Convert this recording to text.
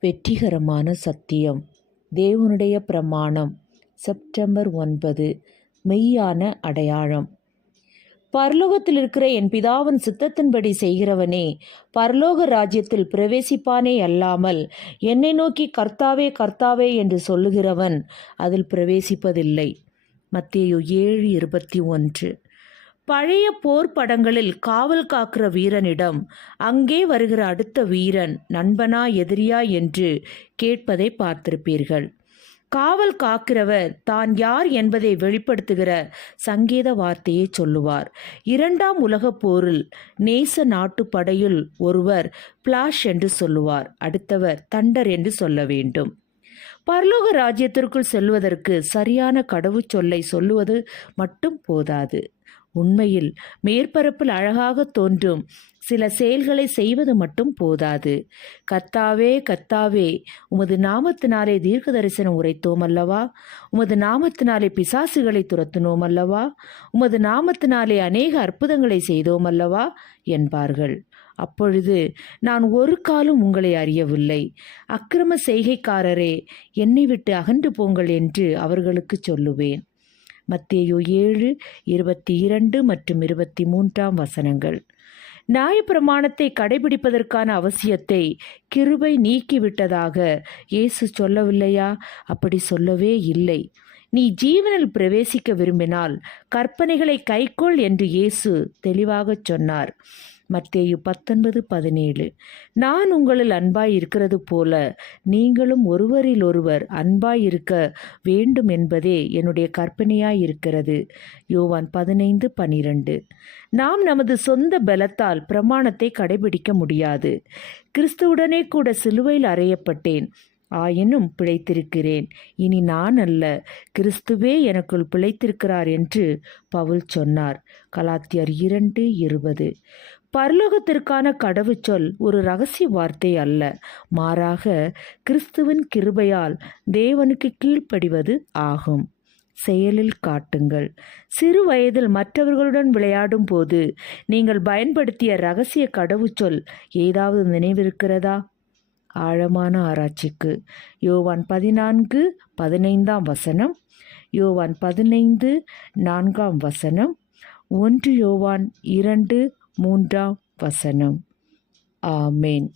வெற்றிகரமான சத்தியம். தேவனுடைய பிரமாணம் செப்டம்பர் ஒன்பது மெய்யான அடையாளம். பரலோகத்தில் இருக்கிற என் பிதாவின் சித்தத்தின்படி செய்கிறவனே பரலோக ராஜ்யத்தில் பிரவேசிப்பானே அல்லாமல் என்னை நோக்கி கர்த்தாவே கர்த்தாவே என்று சொல்லுகிறவன் அதில் பிரவேசிப்பதில்லை. மத்தேயு ஏழு இருபத்தி ஒன்று. பழைய போர் படங்களில் காவல் காக்கிற வீரனிடம் அங்கே வருகிற அடுத்த வீரன் நண்பனா எதிரியா? என்று கேட்பதை பார்த்திருப்பீர்கள். காவல் காக்கிறவர் தான் யார் என்பதை வெளிப்படுத்துகிற சங்கீத வார்த்தையை சொல்லுவார். இரண்டாம் உலகப் போரில் நேச நாட்டு படையில் ஒருவர் பிளாஷ் என்று சொல்லுவார். அடுத்தவர் தண்டர் என்று சொல்ல வேண்டும். பரலோக ராஜ்யத்திற்குள் செல்வதற்கு சரியான கடவுச்சொல்லை சொல்லுவது மட்டும் போதாது. உண்மையில் மேற்பரப்பில் அழகாக தோன்றும். சில செயல்களை செய்வது மட்டும் போதாது. கத்தாவே கத்தாவே உமது நாமத்தினாலே தீர்க்க தரிசனம் உரைத்தோம் அல்லவா? உமது நாமத்தினாலே பிசாசுகளை துரத்தினோம் அல்லவா? உமது நாமத்தினாலே அநேக அற்புதங்களை செய்தோம் அல்லவா? என்பார்கள். அப்பொழுது நான் ஒரு காலம் உங்களை அறியவில்லை. அக்கிரம செய்கைக்காரரே என்னை விட்டு அகன்று போங்கள் என்று அவர்களுக்கு சொல்லுவேன். மத்தியோ ஏழு இருபத்தி இரண்டு மற்றும் இருபத்தி மூன்றாம் வசனங்கள். நியாயப்பிரமாணத்தை கடைபிடிப்பதற்கான அவசியத்தை கிருபை நீக்கிவிட்டதாக இயேசு சொல்லவில்லையா? அப்படி சொல்லவே இல்லை. நீ ஜீவனில் பிரவேசிக்க விரும்பினால் கற்பனைகளை கைக்கொள் என்று இயேசு தெளிவாகச் சொன்னார். மத்தேயு பத்தொன்பது பதினேழு. நான் உங்களில் அன்பாய் இருக்கிறது போல நீங்களும் ஒருவரில் ஒருவர் அன்பாய் இருக்க வேண்டும் என்பதே என்னுடைய கற்பனையாய் இருக்கிறது. யோவான் பதினைந்து பனிரெண்டு. நாம் நமது சொந்த பலத்தால் பிரமாணத்தை கடைபிடிக்க முடியாது. கிறிஸ்துவுடனே கூட சிலுவையில் அறையப்பட்டேன். ஆயினும் பிழைத்திருக்கிறேன். இனி நான் அல்ல கிறிஸ்துவே எனக்குள் பிழைத்திருக்கிறார் என்று பவுல் சொன்னார். கலாத்தியர் இரண்டு இருபது. பரலோகத்திற்கான கடவுச்சொல் ஒரு ரகசிய வார்த்தை அல்ல. மாறாக கிறிஸ்துவின் கிருபையால் தேவனுக்கு கீழ்ப்படிவது ஆகும். செயலில் காட்டுங்கள். சிறு வயதில் மற்றவர்களுடன் விளையாடும் போது நீங்கள் பயன்படுத்திய ரகசிய கடவுச்சொல் ஏதாவது நினைவிருக்கிறதா? ஆழமான ஆராய்ச்சிக்கு. யோவான் பதினான்கு பதினைந்தாம் வசனம். யோவான் பதினைந்து நான்காம் வசனம். ஒன்று யோவான் இரண்டு மூன்றாம் வசனம். ஆமேன்.